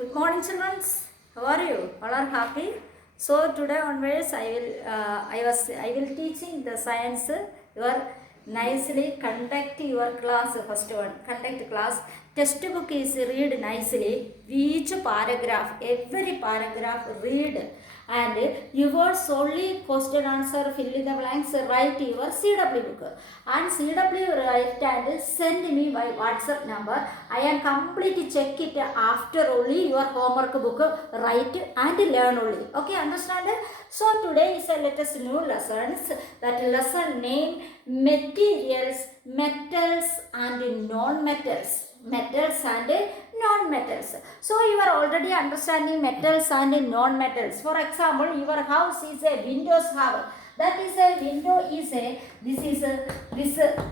Good morning, children. How are you? All are happy. So today onwards, I will teaching the science. You are nicely conduct your class. First one, conduct class. Textbook is read nicely. Each paragraph, every paragraph read. And your solely question answer fill in the blanks, write your CW book and CW write and send me by WhatsApp number. I am complete check it after only your homework book write and learn only. Okay, understand? So today is a let us new lessons. That lesson name materials, metals and non-metals. Metals and non-metals. So you are already understanding metals and non-metals. For example, your house is a windows house. That is a window is a this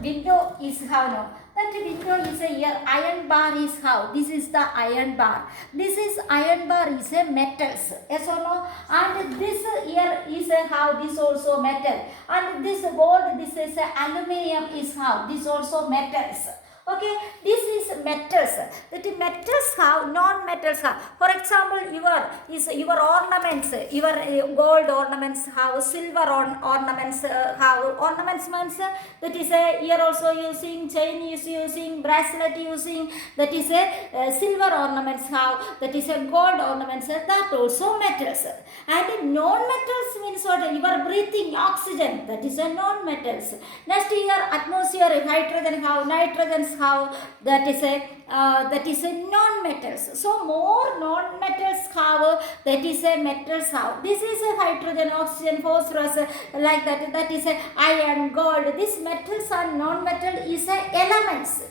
window is how no. That window is a here iron bar is how. This is the iron bar. This is iron bar is a metals. Yes or no? And this here is a how. This also metal. And this board this is a aluminium is how. This also metals. Okay, this is metals. That metals have, non-metals have. For example, your ornaments, your gold ornaments have, silver ornaments have. Ornaments means that is a here also using chain is using bracelet using. That is a silver ornaments have. That is a gold ornaments that also metals. And non-metals means what? You are breathing oxygen. That is a non-metals. Next here atmosphere, hydrogen have, nitrogen how that is a non-metals. So more non-metals have that is a metals have. This is a hydrogen, oxygen, phosphorus like that. That is a iron, gold. This metals and non-metal is a elements.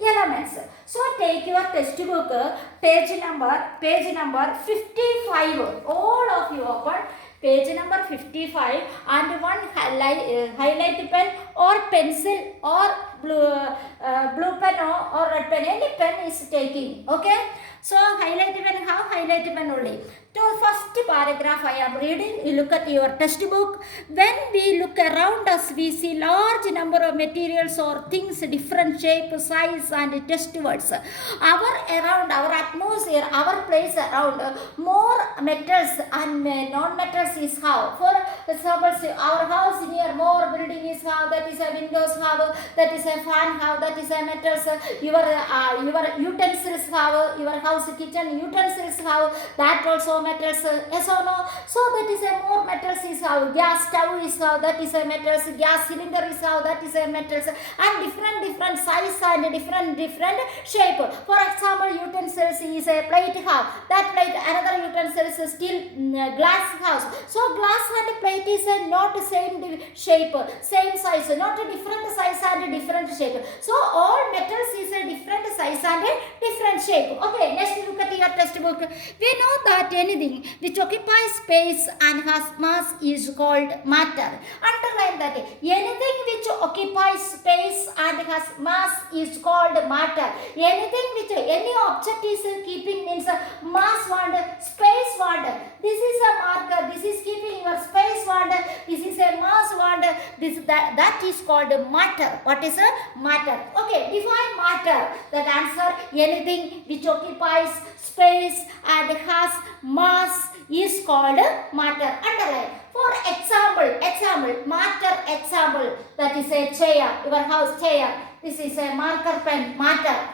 Elements. So take your textbook page number 55. All of you open page number 55 and one highlight pen or pencil or blue pen or red pen, any pen is taking. Okay, so highlight pen, how highlight pen only. To first paragraph I am reading. You look at your textbook. When we look around us, we see large number of materials or things, different shape, size and test words. Around our atmosphere, our place around, more metals and non-metals is how. For example, our house near more building is how. That is a windows how. That is a fan how. That is a metals. Your utensils how. Your house kitchen utensils how. That also metals. Yes or no? So that is a more metals is how. Gas stove is how. That is a metals. Gas cylinder is how. That is a metals. And different size and different shape. For example, utensils is a plate how. That plate, another utensils is still glass house. So glass and plate is not same shape, same size, not a different size and different shape. So all metals is a different size and a different shape. Okay, next look at your textbook. We know that anything which occupies space and has mass is called matter. Underline that. Anything which occupies space and has mass is called matter. Anything which any object is keeping means mass one, space one. This is a marker. This is keeping your space one. This is a mass one. That is called matter. What is a matter? Okay, define matter. That answer, anything which occupies space and has mass is called matter. Underline. For example, matter example. That is a chair. Your house chair. This is a marker pen. Matter.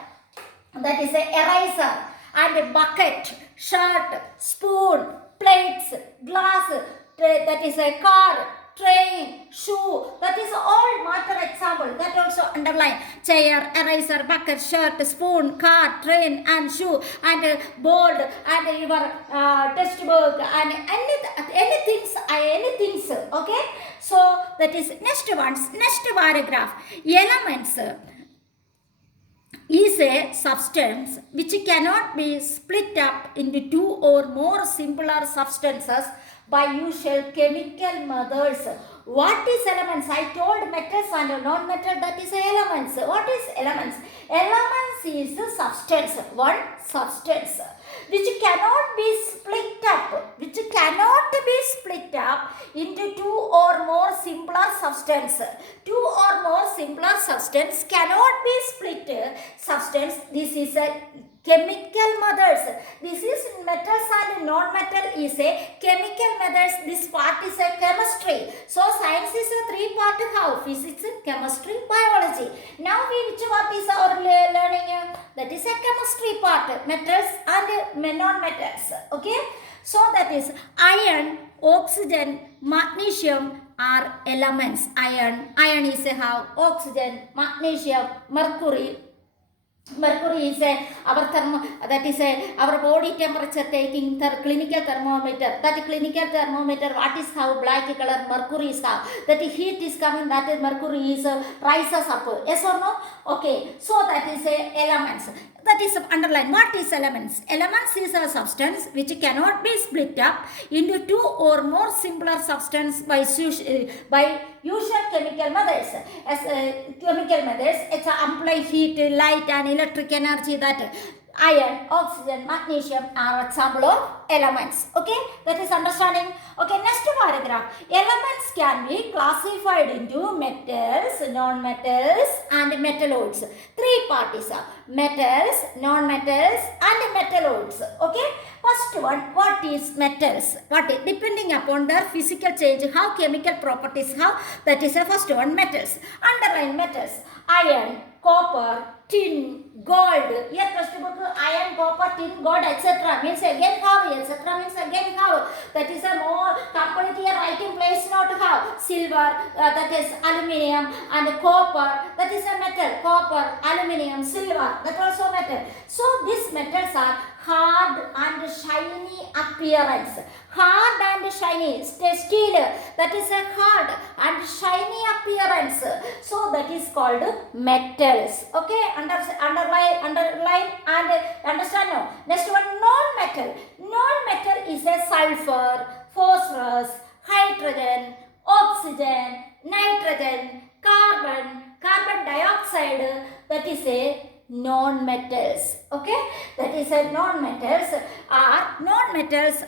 That is a eraser and a bucket, shirt, spoon, plates, glass. That is a car, train, shoe. That is all matter example. That also underline. Chair, eraser, bucket, shirt, spoon, car, train and shoe and board and your textbook and anything. Okay. So that is next paragraph. Elements is a substance which cannot be split up into two or more simpler substances by usual chemical methods. What is elements? I told metals and non-metal, that is elements. What is elements? Elements is a substance, one substance which cannot be split up into two or more simpler substance. Two or more simpler substance cannot be split substance. This is a chemical methods. This is non-metal is a chemical methods. This part is a chemistry. So science is a three-part how? Physics, chemistry, biology. Now which part is our learning? That is a chemistry part. Metals and non-metals. Okay. So that is iron, oxygen, magnesium are elements. Iron is a how? Oxygen, magnesium, mercury. Mercury is our our body temperature taking clinical thermometer. That clinical thermometer, what is how black color mercury is how that heat is coming, that is mercury is rises up. Yes or no? Okay, so that is elements. That is underline. What is elements? Elements is a substance which cannot be split up into two or more simpler substances by usual chemical methods. As chemical methods, it's apply heat, light, and electric energy. That iron, oxygen, magnesium are example of elements. Okay, that is understanding. Okay, next paragraph. Elements can be classified into metals, non-metals, and metalloids. Three parties are metals, non-metals, and metalloids. Okay, first one, what is metals? What is, depending upon their physical change, how chemical properties, how that is the first one, metals. Underline metals: iron, copper, tin, gold. Here first book iron, copper, tin, gold, etc. means again how, etc. means again how. That is a more complete here writing place not how. Silver, that is aluminium, and copper, that is a metal. Copper, aluminium, silver, that also metal. So these metals are hard and shiny appearance. Hard and shiny. Steel, that is a hard and shiny appearance. So that is called metals. Okay, underline and understand now. Next one, non-metal. Non-metal is a sulfur, phosphorus, hydrogen, oxygen, nitrogen, carbon dioxide. That is a non-metals. Okay, that is a non-metals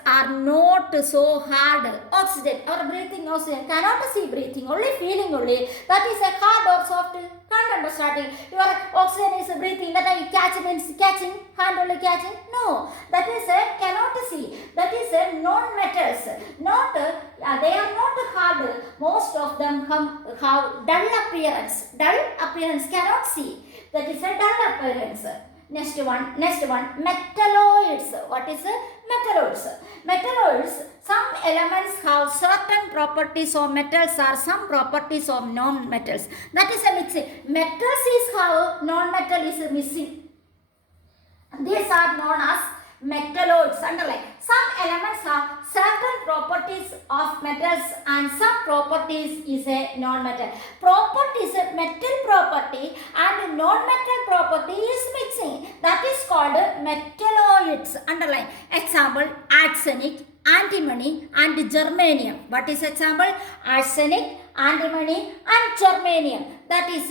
are not so hard. Oxygen or breathing oxygen cannot see breathing, only feeling only. That is a hard or soft. Can't understand. Your oxygen is breathing, that I catch means catching, hand only catching. No, that is a cannot see. That is a non-metals. Not they are not hard. Most of them have dull appearance. Dull appearance, cannot see. That is a dull appearance. Next one, metalloids. What is metalloids? Metalloids, some elements have certain properties of metals or some properties of non-metals. That is a mixing. Metals is how, non-metal is missing. These are known as metalloids. Underline. Some elements have certain properties of metals and some properties is a non-metal. Property is a metal property and non-metal property is mixing. That is called metalloids. Underline. Example, arsenic, antimony and germanium. What is example? Arsenic, antimony and germanium. That is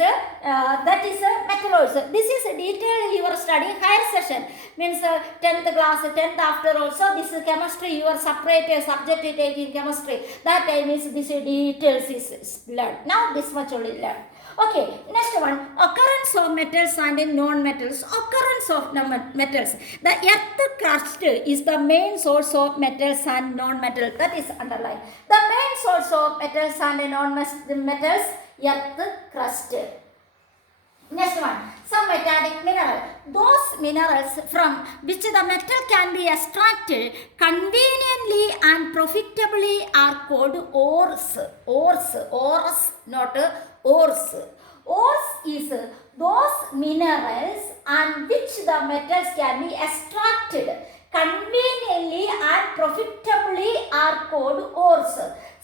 metalloids. This is a detail you are studying higher session. Means 10th class, 10th after also this is chemistry. You are separate subject taking chemistry. That time is this details is learned. Now this much only learned. Okay, next one, occurrence of metals and non-metals. Occurrence of metals. The earth crust is the main source of metals and non-metals. That is underlined. The main source of metals and non-metals, earth crust. Next one, some metallic mineral. Those minerals from which the metal can be extracted conveniently and profitably are called ores. Ores, not ores. Ores is those minerals on which the metals can be extracted conveniently and profitably are called ores.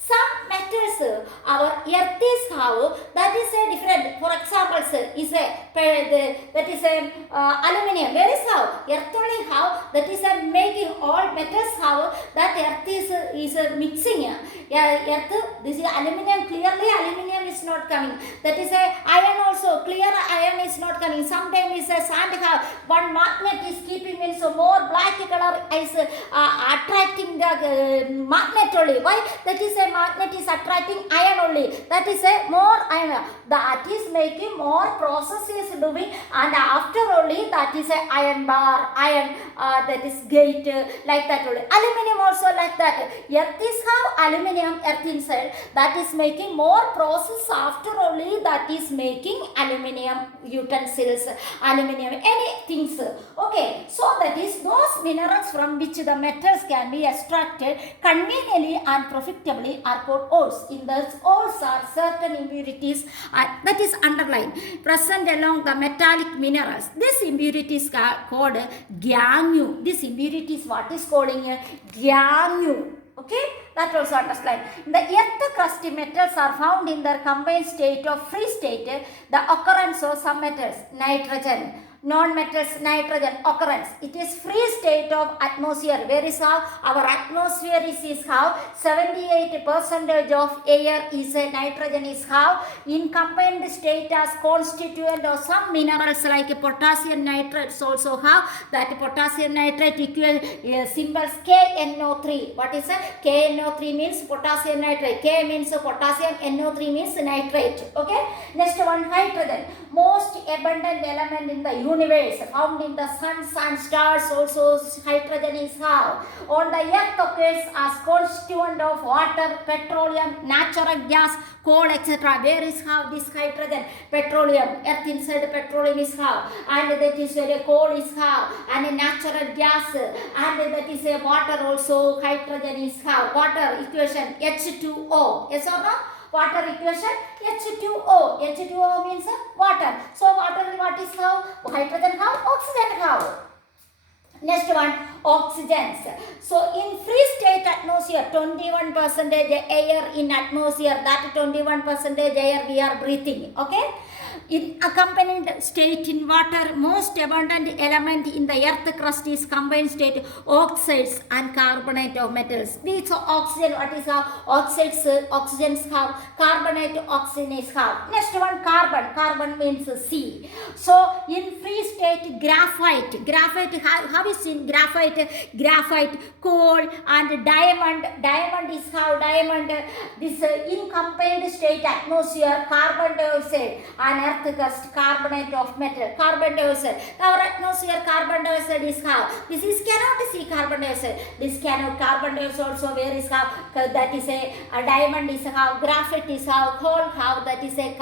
Some metals our earth is how, that is a different. For example, is that is aluminium. Where is how? Earth only how, that is making all metals how, that earth is mixing. Earth, this is aluminium, clearly aluminium is not coming. That is iron also, clear iron is not coming. Sometimes is sand how, one magnet is keeping means more black color is attracting the magnet only. Why? That is a magnet is attracting iron only. That is a more iron. That is making more process is doing, and after after only that is a iron bar, iron that is gate, like that only. Aluminium also like that. Earth is have aluminium, earth inside, that is making more process after only that is making aluminium utensils, aluminium, any things. Okay, so that is those minerals from which the metals can be extracted conveniently and profitably are called ores. In those ores are certain impurities that is underlined present along the metallic minerals. This impurities are called gangue. This impurity is what is calling a gangue. Okay, that also understand. The earth crusty metals are found in their combined state of free state. The occurrence of some metals, nitrogen, non-metals, nitrogen, occurrence. It is free state of atmosphere. Where is how our atmosphere is how 78% of air is a nitrogen is how in combined state as constituent of some minerals like potassium nitrate also have that potassium nitrate equal symbols KNO3. What is it? KNO3 means potassium nitrate. K means potassium, NO3 means nitrate. Okay. Next one, hydrogen. Most abundant element in the universe, found in the sun and stars also hydrogen is how. On the earth occurs as constituent of water, petroleum, natural gas, coal, etc. Where is how this hydrogen? Petroleum, earth inside petroleum is how, and that is where coal is how, and a natural gas, and that is a water also, hydrogen is how. Water equation H2O, yes or no? Water equation H2O. H2O means water. So water what is how? Hydrogen how? Oxygen how? Next one, oxygens. So in free state atmosphere, 21% air in atmosphere, that 21% air we are breathing. Okay. In accompanied state in water, most abundant element in the earth crust is combined state oxides and carbonate of metals. These oxygen, what is how? Oxides, oxygens have, carbonate, oxygen is have. Next one, carbon. Carbon means C. So in free state, graphite. Graphite, how is in graphite? Graphite, coal and diamond. Diamond is how? Diamond, this in combined state atmosphere, carbon dioxide and earth crust, carbonate of metal, carbon dioxide. Our atmosphere carbon dioxide is how? This is cannot see carbon dioxide. This cannot carbon dioxide also where is how? That is a diamond is how, graphite is how, coal how, that is a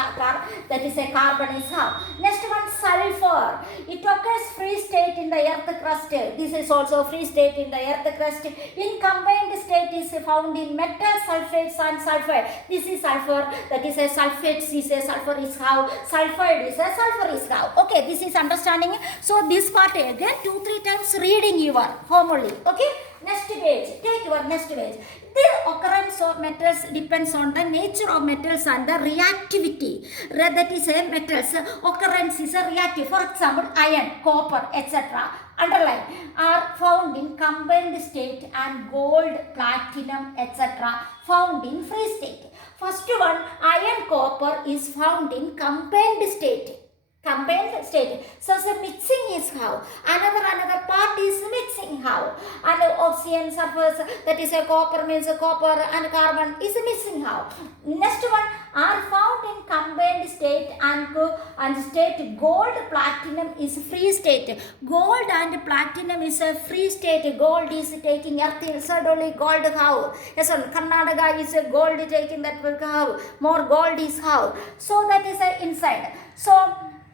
carbon is how. Next one, sulfur. It occurs free state in the earth crust. This is also free state in the earth crust. In combined state is found in metal sulfates and sulfur. This is sulfur, that is a sulfates is a sulfur is how, sulfide is a sulfur is how. Okay, this is understanding. So this part again 2-3 times reading your home only. Okay, next page, take your next page. The occurrence of metals depends on the nature of metals and the reactivity. That is a metals occurrence is a reactive. For example, iron, copper, etc. Underline are found in combined state and gold, platinum, etc. found in free state. First one, iron, copper is found in combined state. Combined state. So the mixing is how. Another part is mixing how. And oxygen surface, that is a copper means a copper and carbon is mixing how. Next one are found in combined state and state gold, platinum is free state. Gold and platinum is a free state. Gold is taking earth inside only gold how. Yes, Karnataka is a gold taking that how. More gold is how. So that is a inside. So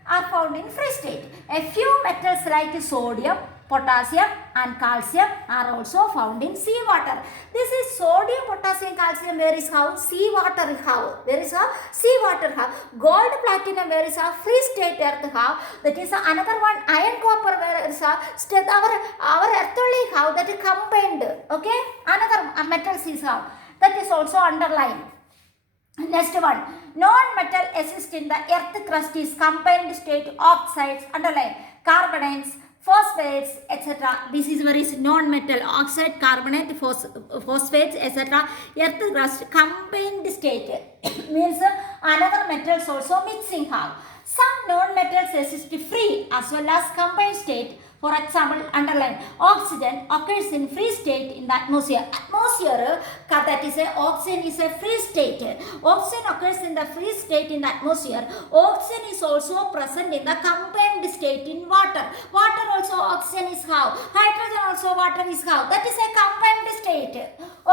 are found in free state. A few metals like sodium, potassium and calcium are also found in seawater. This is sodium, potassium, calcium, where is how? Seawater how? Where is how? Seawater how? Gold, platinum, where is how? Free state earth how? That is another one, iron, copper, where is how? Our earth only how? That is combined. Okay? Another metals is how? That is also underlined. Next one, non-metal exist in the earth crust is combined state oxides, underline, carbonates, phosphates, etc. This is where is non-metal, oxide, carbonate, phosphates, etc. Earth crust combined state means another metals also mixing how. Some non-metals exist free as well as combined state. For example, underline, oxygen occurs in free state in the atmosphere. Atmosphere, that is oxygen is a free state. Oxygen occurs in the free state in the atmosphere. Oxygen is also present in the combined state in water. Water also oxygen is how. Hydrogen also water is how. That is a combined state.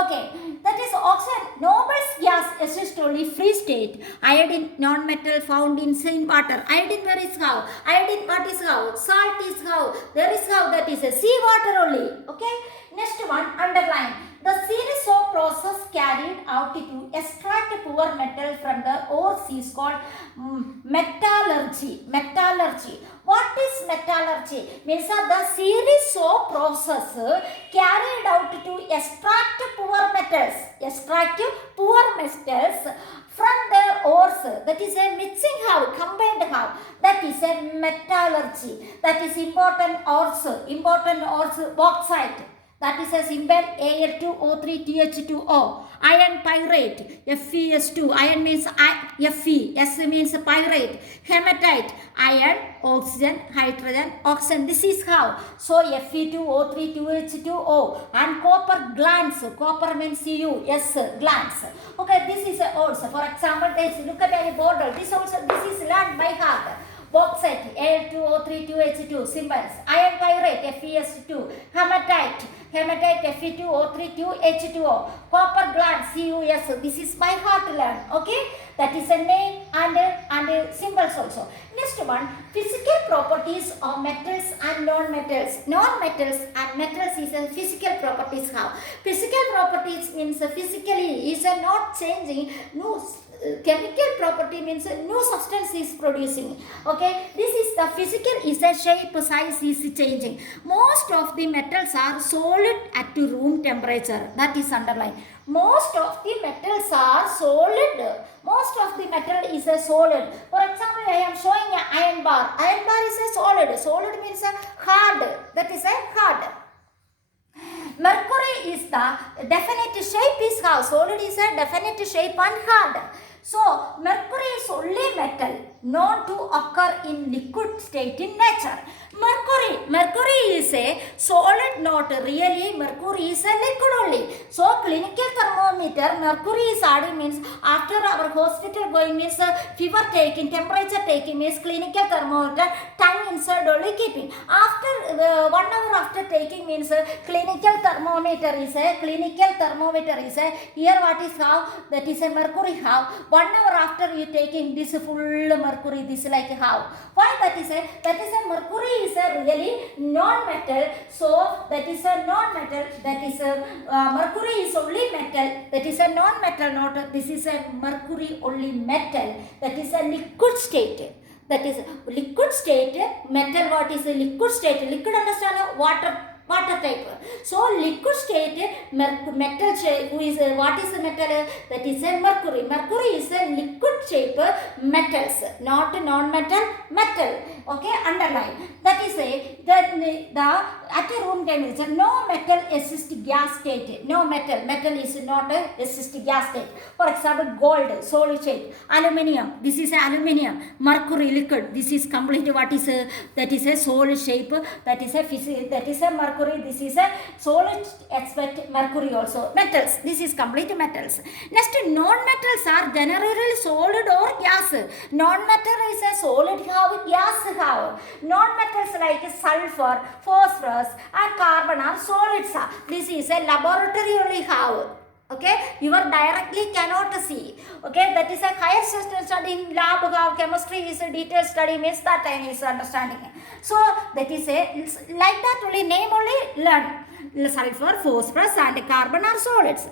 Okay, that is oxygen. Noble's gas exists only free state. Iodine, non-metal found in water. Iodine where is how? Iodine what is how? Salt is how? There is how, that is a seawater only. Okay. Next one, underline. The series of process carried out to extract poor metal from the ores is called metallurgy. Metallurgy. What is metallurgy? Means the series of process carried out to extract poor metals. Extract poor metals from the ores. That is a mixing how, combined how. That is a metallurgy. That is important ores. Important ores, bauxite. That is a symbol Al2O3TH2O. Iron pyrite, FeS2. Iron means Fe. S means pyrite. Hematite, iron, oxygen, hydrogen, oxygen. This is how. So Fe2O3TH2O. And copper glands. Copper means Cu. Yes, glands. Okay, this is also. For example, look at any bottle. This is learned by heart. Bauxite, Al2O3TH2 symbols. Iron pyrite, FeS2. Hematite, Fe2O32H2O. Copper gland, CuS. This is by heart learn. Okay, that is a name and symbols also. Next one, physical properties of metals and non-metals. Non-metals and metals is a physical properties how. Physical properties means physically is not changing. No. Chemical property means no substance is producing. Okay, this is the physical is the shape, size is changing. Most of the metals are solid at room temperature. That is underlined. Most of the metals are solid. Most of the metal is a solid. For example, I am showing an iron bar. Iron bar is a solid. Solid means a hard. That is a hard. Mercury is the definite shape is how. Solid is a definite shape and hard. So, mercury is only metal known to occur in liquid state in nature. Mercury is a solid, not really. Mercury is a liquid only. So, clinical thermometer, mercury is added means after our hospital going means fever taking, temperature taking means clinical thermometer, tongue inside only keeping. After 1 hour after taking means clinical thermometer is a here what is how, that is a mercury how. 1 hour after you taking this full mercury, this like how. Why that is a mercury is a really non-metal. So that is a non-metal. That is a mercury is only metal. That is a non-metal. Not this is a mercury only metal. That is a liquid state. That is liquid state. Metal. What is a liquid state? Liquid understand water type. So liquid state metal shape. What is the metal? That is a mercury. Mercury is a liquid shape metals, not non-metal metal. Okay, underline. That is the at a room temperature no metal exists gas state. No metal is not a exist gas state. For example, gold solid state, aluminium. This is aluminium. Mercury liquid. This is complete. What is that is a solid shape. That is a mercury. This is a solid aspect. Mercury also metals. This is complete metals. Next, non-metals are generally solid or gas. Non-metal is a solid how, gas how. Non-metals like sulfur, phosphorus and carbon are solids. This is a laboratory only how. Okay, you are directly cannot see. Okay, that is a higher study in lab how. Chemistry is a detailed study means that time is understanding. So that is a like that only name only learn. Sulfur, phosphorus and carbon are solids.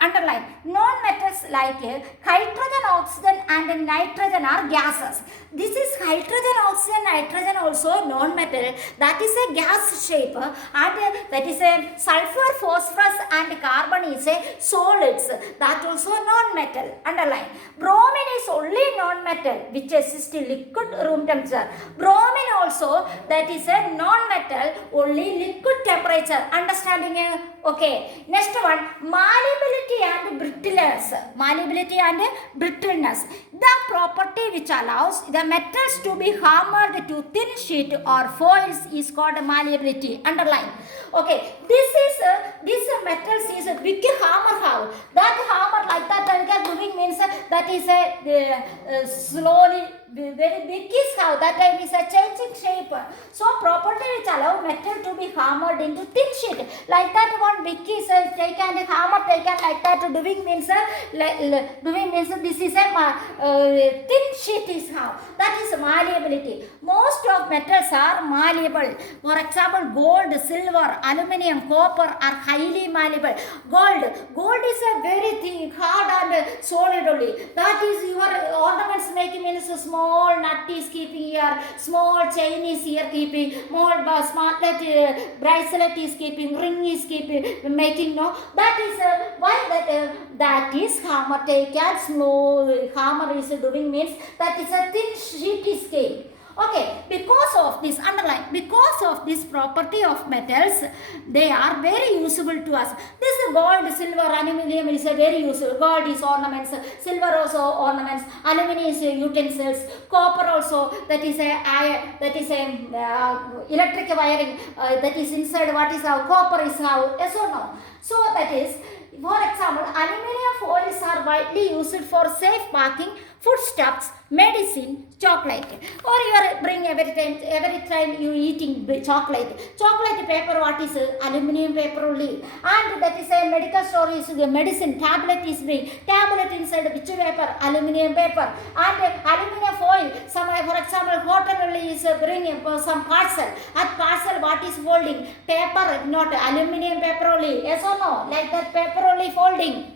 Underline non-metals like hydrogen, oxygen and nitrogen are gases. This is hydrogen, oxygen, nitrogen also non-metal. That is a gas shape and that is a sulfur, phosphorus and carbon is a solids. That also non-metal. Underline bromine is only non-metal which exists in liquid room temperature. Bromine also that is a non-metal only liquid temperature. Understanding? Okay. Next one, malleability and brittleness. Malleability and brittleness. The property which allows the metals to be hammered to thin sheet or foils is called malleability. Underline. Okay, this metals is a big hammer how. That hammer like that moving means that is a slowly very big is how. That time is a changing shape. So property which allow metal to be hammered into thin sheet. Like that one big is taken, hammer taken like that. Doing means this is a thin sheet is how. That is malleability. Most of metals are malleable. For example, gold, silver, aluminium, copper are highly malleable. Gold is a very thin, hard and solid only. That is your ornaments making means small nut is keeping here, small chain is here keeping, small bracelet is keeping, ring is keeping, making no. That is why that is hammer taken. Small hammer is doing means that is a thin sheet is came. Okay, because of this, underline, because of this property of metals, they are very useful to us. This gold, silver, aluminium is a very useful. Gold is ornaments, silver also ornaments, aluminium is utensils, copper also, that is a iron, that is a electric wiring, that is inside. What is how copper is how, yes or no? So that is, for example, aluminium foils are widely used for safe packing foodstuffs, medicine, chocolate. Or you are bring every time you eating chocolate. Chocolate paper, what is aluminium paper only. And that is a medical store is the medicine, tablet is bring. Tablet inside which paper? Aluminium paper. And aluminium foil, some for example, hotel only is bringing some parcel. At parcel what is folding? Paper, not aluminium paper only. Yes or no? Like that paper only folding.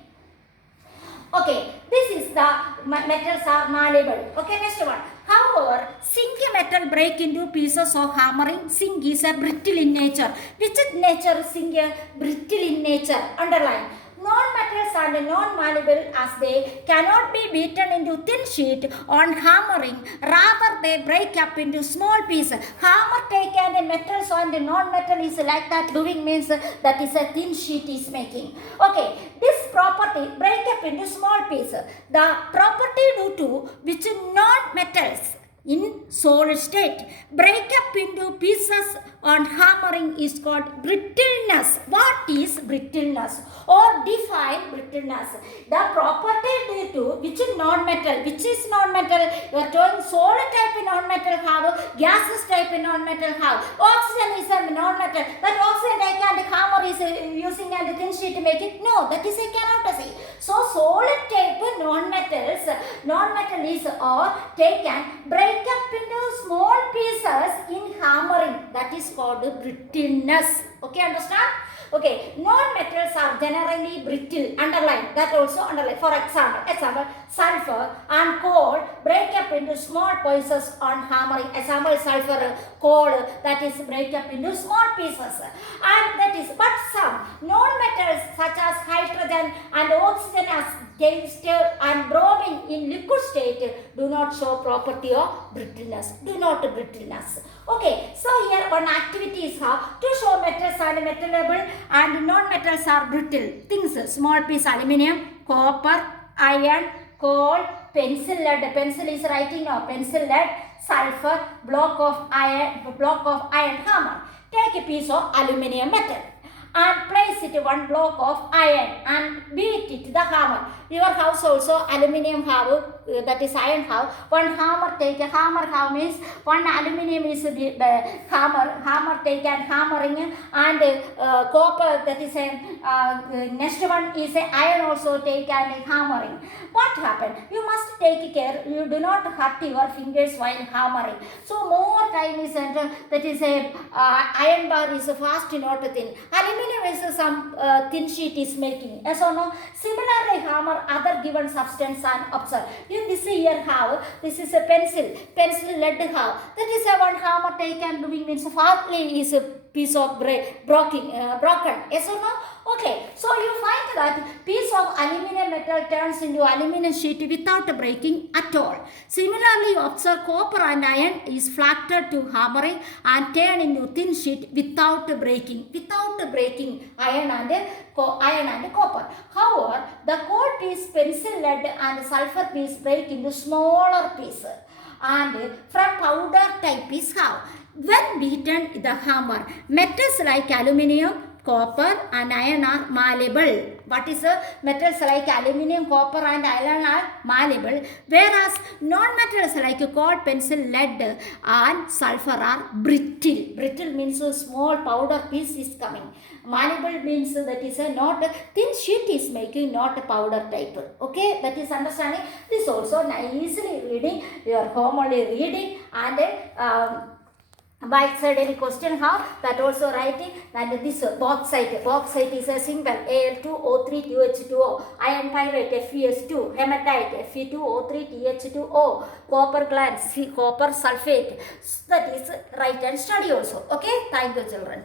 Okay, this is the metals are malleable. Okay, next one. However, zinc metal break into pieces of hammering. Zinc is a brittle in nature. Which nature zinc brittle in nature? Underline. Non-metals and non-malleable as they cannot be beaten into thin sheet on hammering. Rather, they break up into small pieces. Hammer taken the metals and the non-metal is like that doing means that is a thin sheet is making. Okay, this property break up into small pieces. The property due to which non-metals in solid state break up into pieces on hammering is called brittleness. What is brittleness? Or define brittleness. The property due to which non-metal, which is non-metal, you are showing solid type in non-metal have, gaseous type in non-metal have. Oxygen is a non-metal. That oxygen like and hammer is using and thin sheet to make it. No, that is a cannot see. So solid type non-metal is or taken, break up into small pieces in hammering. That is called brittleness. Okay, understand? Okay, non-metals are generally brittle. Underline, that also underline. For example, sulfur and coal break up into small pieces on hammering. Example, sulfur, coal, that is break up into small pieces. And that is, but some non-metals such as hydrogen and oxygen as gangster and bromine in liquid state do not show property of brittleness. Do not brittleness. Okay, so here one activity is how to show metals are metallable and non-metals are brittle. Things, small piece aluminium, copper, iron, coal, pencil lead. Pencil is writing now. Pencil lead, sulfur, block of iron hammer. Take a piece of aluminium metal and place it one block of iron and beat it the hammer. Your house also aluminium have, that is iron have. One hammer take a hammer have means one aluminium is the hammer take and hammering and copper, that is a next one is a iron also take and hammering. What happened? You must take care you do not hurt your fingers while hammering. So more time is that is a iron bar is fast not thin. Aluminium is some thin sheet is making. Yes or no? Similarly hammer other given substance and observe. You this here have, this is a pencil lead have. That is a one hammer take and doing means fastly is piece of broken. Yes or no? Okay, so you find that piece of aluminum metal turns into aluminum sheet without breaking at all. Similarly, you observe copper and iron is flattened to hammering and turn into thin sheet without breaking. Without breaking iron and copper. However, the cold piece, pencil lead and sulfur piece break into smaller pieces. And from powder type is how? When beaten the hammer, metals like aluminium, copper and iron are malleable. What is the metals like aluminium, copper and iron are malleable, whereas non-metals like coal, pencil, lead and sulfur are brittle. Brittle means a small powder piece is coming. Malleable means that is a not a thin sheet is making, not a powder type. Okay, that is understanding. This also nicely reading, your home only reading and by side any question how, that also writing. And this bauxite is a symbol Al2O3TH2O, iron pyrite FeS2, hematite Fe2O3TH2O, copper glands, copper sulfate. That is write and study also. Okay, thank you children.